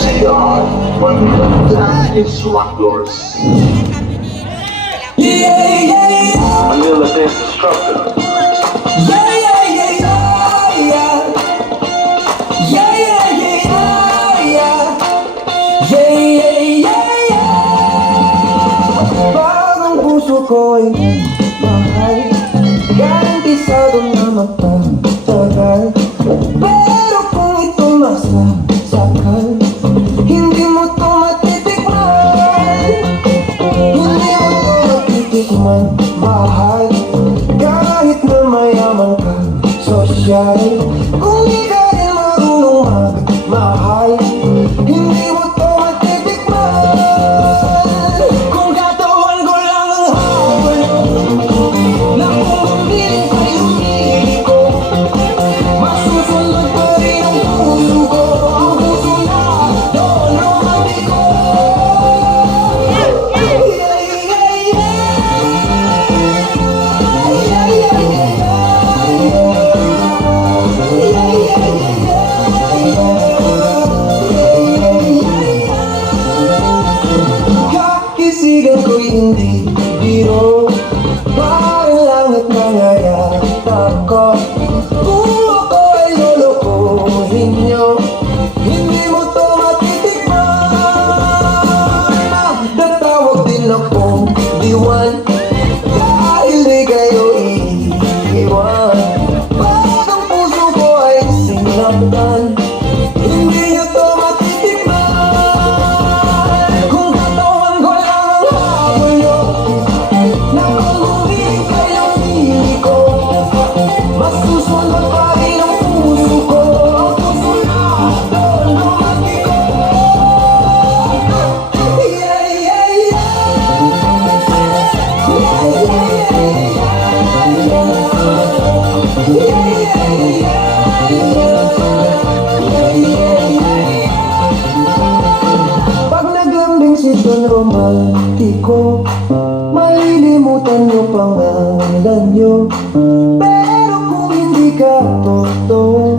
CR, Manila Instructors. Manila Dance Instructor. Parang puso ko'y mahal, garantisado na magpatagal. Pero kung ito masasakal, hindi mo to matitikman. Hindi mo to matitikman, mahal. Kahit na mayaman ka, sosyal. Kung di ka rin marunong magmahal, hindi mo to matitikman. Kung katawan ko lang ang habol, na kung bumiling kay lumili ko, masusunod pa rin ang puso ko. Ang puso na doon romantiko. Kakisigan ko'y hindi biro, parang langit na ngayatap ko. Kung ako ay lolokohin nyo, hindi mo to matitikman. Natawag din akong diwan, dahil di kayo iiwan. Pag ang puso ko ay sinaktan, hindi nyo to matitikman. Kung katawan ko lang ang habol nyo, na kung bumiling kay lumili ko, masusunod pa rin ang puso ko. Ang puso na doon romantiko. Yeah, yeah, yeah. Pag naglambing si Don Romantiko, malilimutan nyo pangalan nyo. Pero kung hindi ka totoo,